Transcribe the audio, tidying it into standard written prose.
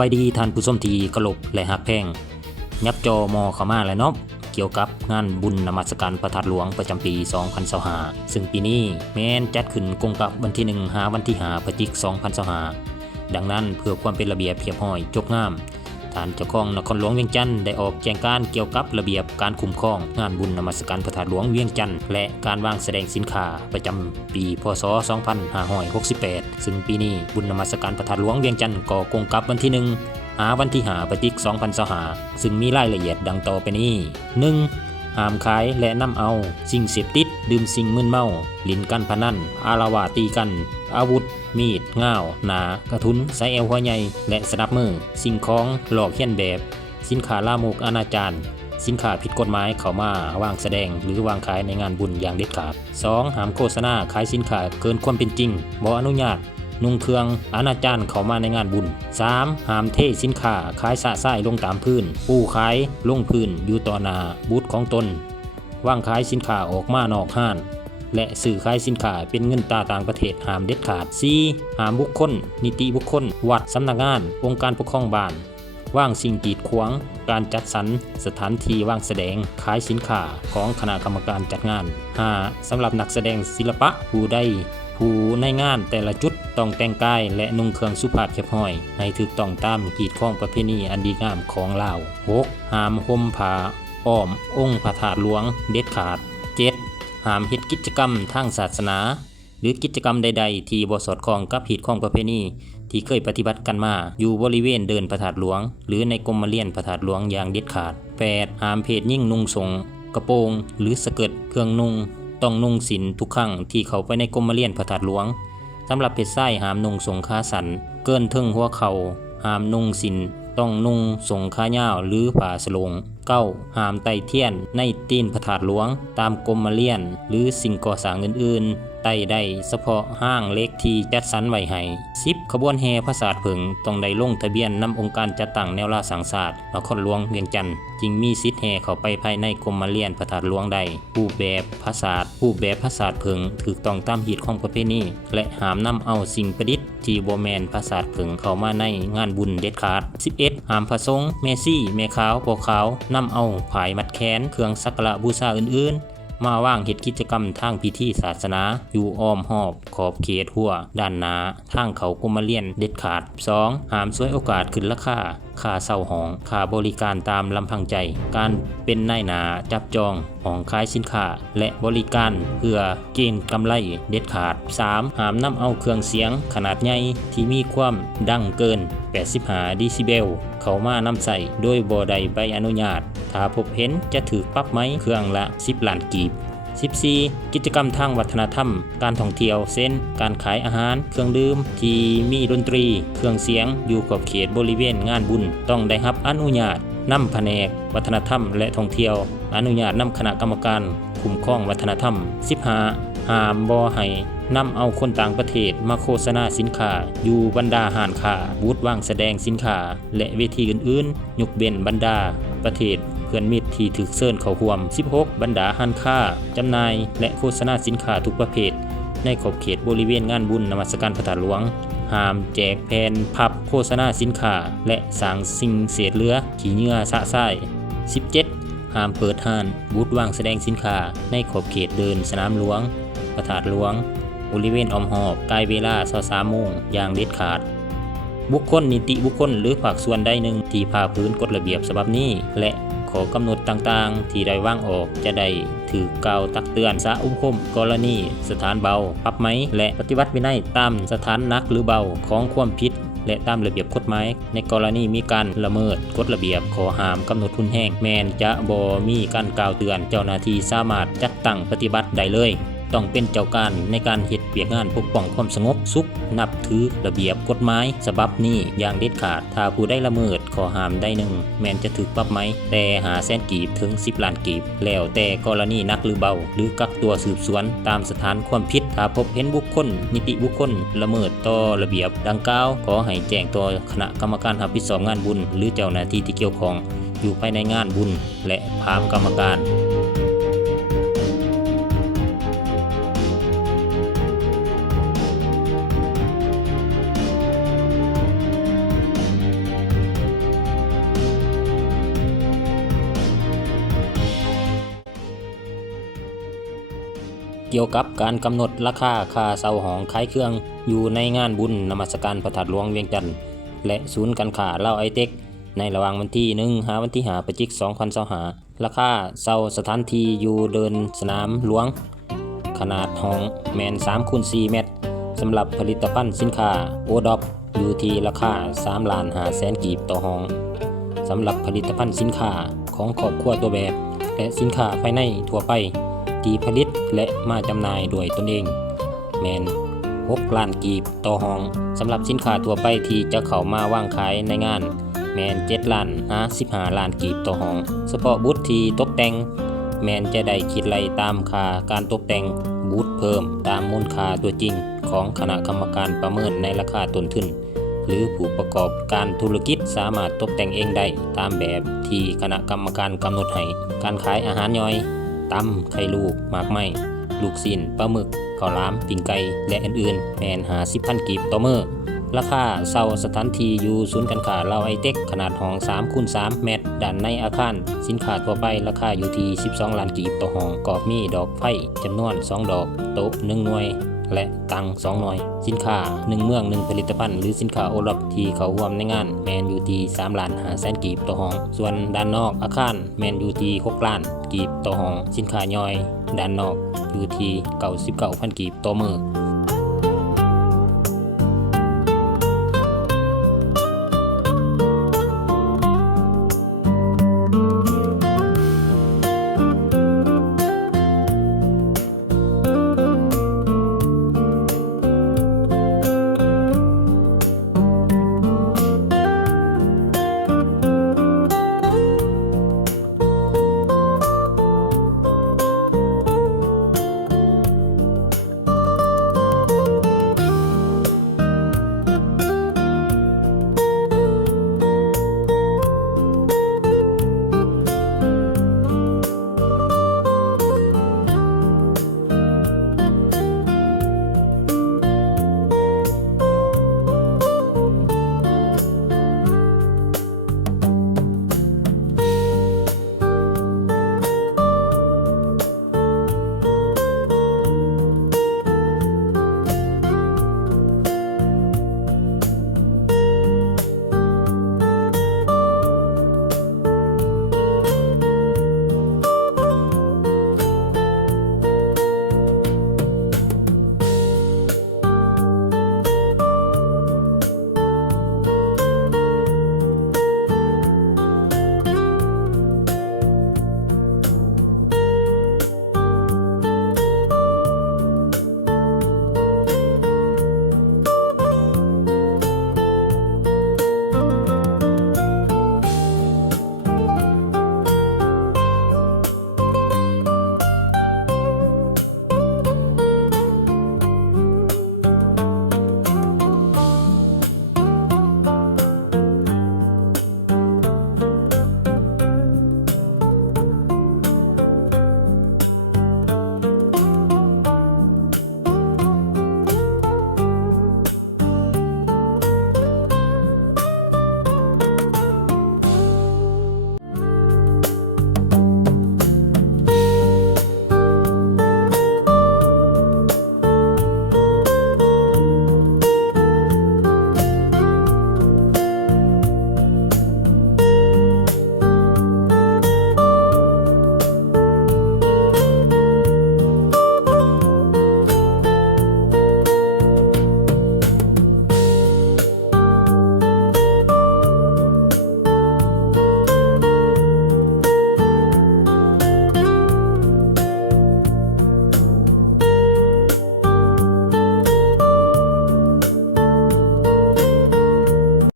บายดีท่านผู้ชมที่เคารพและฮักแพงยับจอมอเข้ามาแล้วเนาะเกี่ยวกับงานบุญนมัสการพระธาตุหลวงประจำปี 2025 ซึ่งปีนี้แม้นจัดขึ้นกงกับวันที่1หาวันที่5พฤศจิกายน 2025 ดังนั้นเพื่อความเป็นระเบียบเรียบร้อยจบงามท่านเจ้าของนครหลวงเวียงจันทน์ได้ออกแจ้งการเกี่ยวกับระเบียบการคุ้มครองงานบุญนมัสการพระธาตุหลวงเวียงจันทน์และการวางแสดงสินค้าประจำปีพ.ศ. 2568 ซึ่งปีนี้บุญนมัสการพระธาตุหลวงเวียงจันทน์ก็กงกับวันที่1หาวันที่5พฤศจิกายน 2025 ซึ่งมีรายละเอียดดังต่อไปนี้ 1. ห้ามขายและนำเอาสิ่งเสพติดดื่มสิ่งมึนเมาลิ้นกันพนันอาละวาดตีกันอาวุธมีดง่าวหนากระทุนไซแอลหัวใหญ่และสนับมือสิ่งของหลอกเลียนแบบสินค้าลามกอนาจารสินค้าผิดกฎหมายเข้ามาวางแสดงหรือวางขายในงานบุญอย่างเด็ดขาด 2. ห้ามโฆษณาขายสินค้าเกินความเป็นจริงบ่อนุญาตนุ่งเครื่องอนาจารเข้ามาในงานบุญ 3. ห้ามเทสินค้าขายสะสายลงตามพื้นปูขายลงพื้นอยู่ต่อหน้าบูธของตนวางขายสินค้าออกมานอกห้านและสื่อขายสินค้าเป็นเงินตราต่างประเทศห้ามเด็ดขาด 4. ห้ามบุคคลนิติบุคคลวัดสำนักงานองค์การปกครองบ้านวางสิ่งกีดขวางการจัดสรรสถานที่วางแสดงขายสินค้าของคณะกรรมการจัดงาน 5. สำหรับนักแสดงศิลปะผู้ในงานแต่ละจุดต้องแต่งกายและนุ่งเครื่องสุภาพเรียบร้อยให้ถูกต้องตามกีดข้องประเพณีอันดีงามของลาว 6. ห้ามห่มผ้าอ้อมองค์พระธาตุหลวงเด็ดขาด 7. ห้ามเฮ็ดกิจกรรมทางศาสนาหรือกิจกรรมใดๆที่บ่สอดคล้องกับกีดข้องประเพณีที่เคยปฏิบัติกันมาอยู่บริเวณเดินพระธาตุหลวงหรือในกรมเลียนพระธาตุหลวงอย่างเด็ดขาด 8. ห้ามเพศหญิงนุ่งสงกระโปรงหรือสเกิร์ตเครื่องนุ่งต้องนุ่งศีลทุกครั้งที่เข้าไปในกรมเลียนพระธาตุหลวงสำหรับเพศชายห้ามนุ่งสงขาสั้นเกินถึงหัวเข่าห้ามนุ่งศีลต้องนุ่งสงขายาวหรือผ้าสโลง 9. ห้ามไต่เทียนในตีนพระธาตุหลวงตามกรมเลียนหรือสิ่งก่อสร้างอื่นๆไต่ได้เฉพาะห้างเล็กที่จัดสรรไว้ให้ 10. ขบวนแห่พระศาสตร์ผึ่งต้องได้ลงทะเบียนนำองค์การจัดตั้งแนวราสังศาสตร์นครหลวงเวียงจันทน์จึงมีสิทธิ์แห่เข้าไปภายในกรมเลียนพระธาตุหลวงได้ผู้แบบพระศาสตร์ผึ่งถูกต้องตามหีดของประเพณีและห้ามนำเอาสิ่งประดิษฐ์ที่บ่แม่นพระศาสตร์ผึ่งเข้ามาในงานบุญเด็ดขาด 11. ห้ามพระสงฆ์แม่ซี่แม่ขาวพ่อขาวนำเอาผายมัดแขนเครื่องสักการะบูชาอื่นๆมาว่างเฮ็ดกิจกรรมทางพิธีศาสนาอยู่อ้อมหอบขอบเขตหัวด้านหน้าทางเขากรมเลียนเด็ดขาด 2. ห้ามช่วยโอกาสขึ้นราคาค่าเช่าห้องค่าบริการตามลำพังใจการเป็นนายหน้าจับจองห้องขายสินค้าและบริการเพื่อเก็งกำไรเด็ดขาด 3. ห้ามนำเอาเครื่องเสียงขนาดใหญ่ที่มีความดังเกิน85 ดิซิเบลเข้ามานำใส่โดยบ่ได้ใบอนุญาตถ้าพบเห็นจะถูกปรับไหมเครื่องละ10 ล้านกีบ 14. กิจกรรมทางวัฒนธรรมการท่องเที่ยวเช่นการขายอาหารเครื่องดื่มที่มีดนตรีเครื่องเสียงอยู่ขอบเขตบริเวณงานบุญต้องได้รับอนุญาตนำแผนกวัฒนธรรมและท่องเที่ยวอนุญาตนำคณะกรรมการคุ้มครองวัฒนธรรม 15. ห้ามบ่ให้นำเอาคนต่างประเทศมาโฆษณาสินค้าอยู่บรรดาห้านค้าบูธวางแสดงสินค้าและเวทีอื่นๆยกเว้นบรรดาประเทศเพื่อนมิตรที่ถูกเชิญเข้าร่วม 16. บรรดาห้านค้าจำหน่ายและโฆษณาสินค้าทุกประเภทในขอบเขตบริเวณงานบุญนมัสการพระธาตุหลวงห้ามแจกแผ่นพับโฆษณาสินค้าและสร้างสิ่งเศษเหลือขี้เหงื่อสะสาย 17. ห้ามเปิดห้านบูธวางแสดงสินค้าในขอบเขตเดินสนามหลวงพระธาตุหลวงบริเวณอ้อมหอบใกล้เวลา 23 โมงอย่างเด็ดขาดบุคคลนิติบุคคลหรือภาคส่วนใดหนึ่งที่ฝ่าฝืนกฎระเบียบฉบับนี้และขอกำหนดต่างๆที่ได้วางออกจะได้ถือกล่าวตักเตือนสาอุปคมกรณีสถานเบาปรับไหมและปฏิบัติวินัยตามสถานหนักหรือเบาของความผิดและตามระเบียบกฎหมายในกรณีมีการละเมิดกฎระเบียบขอห้ามกำหนดทุนแห้งแม้นจะบ่มีการกล่าวเตือนเจ้าหน้าที่สามารถจัดตั้งปฏิบัติได้เลยต้องเป็นเจ้าการในการเฮ็ดเวียกงานปกป้องความสงบสุขนับถือระเบียบกฎหมายฉบับนี้อย่างเด็ดขาดถ้าผู้ใดละเมิดขอห้ามได้หนึ่งแม้นจะถูกปรับไหมแต่500,000 กีบถึง10 ล้านกีบแล้วแต่กรณีหนักหรือเบาหรือกักตัวสืบสวนตามสถานความผิดถ้าพบเห็นบุคคลนิติบุคคลละเมิดต่อระเบียบดังกล่าวขอให้แจ้งต่อคณะกรรมการรับผิดชอบงานบุญหรือเจ้าหน้าที่ที่เกี่ยวข้องอยู่ภายในงานบุญและพามกรรมการ กี่ยวกับการกำหนดราคาค่าเช่าหองขายเครื่องอยู่ในงานบุญนมัสการพระธาตุหลวงเวียงจันทน์และศูนย์การค้าลาวไอเต็กในระหว่างวันที่1 หาวันที่5 พฤศจิกายน 2025ราคาเช่าสถานที่อยู่เดินสนามหลวงขนาดห้องแมน 3x4 เมตรสำหรับผลิตภัณฑ์สินค้าโอดอปอยู่ที่ราคา3,500,000 กีบต่อห้องสำหรับผลิตภัณฑ์สินค้าของครอบครัวตัวแบบและสินค้าภายในทั่วไปที่ผลิตและมาจำหน่ายด้วยตนเองแมน6 ล้านกีบต่อห้องสำหรับสินค้าทั่วไปที่จะเข้ามาวางขายในงานแมน7 ล้าน 55 ล้านกีบต่อห้องเฉพาะบูธที่ตกแต่งแมนจะได้คิดไล่ตามค่าการตกแต่งบูธเพิ่มตามมูลค่าตัวจริงของคณะกรรมการประเมินในราคาต้นทุนหรือผู้ประกอบการธุรกิจสามารถตกแต่งเองได้ตามแบบที่คณะกรรมการกำหนดให้การขายอาหารย่อยตำไข่ลูกหมากไม้ลูกชิ้นปลาหมึกข้าวหลามปิ้งไก่และอื่นๆแมน50,000 กีบต่อมื้อราคาเช่าสถานที่อยู่ศูนย์การค้าลาวไอเต็กขนาดห้อง 3x3 เมตรด้านในอาคารสินค้าทั่วไปราคาอยู่ที่12 ล้านกีบต่อห้องกรอบมีดอกไฟจำนวน2ดอกโต๊ะ1 หน่วยและตัง2 หน่วยสินค้า1 เมือง 1 ผลิตภัณฑ์หรือสินค้าโอท็อปที่เขาร่วมในงานแมนอยู่ที่3,500,000 กีบต่อห้องส่วนด้านนอกอาคารแมนอยู่ที่6 ล้านกีบต่อห้องสินค้าย่อยด้านนอกอยู่ที่99,000 กีบต่อมื้อ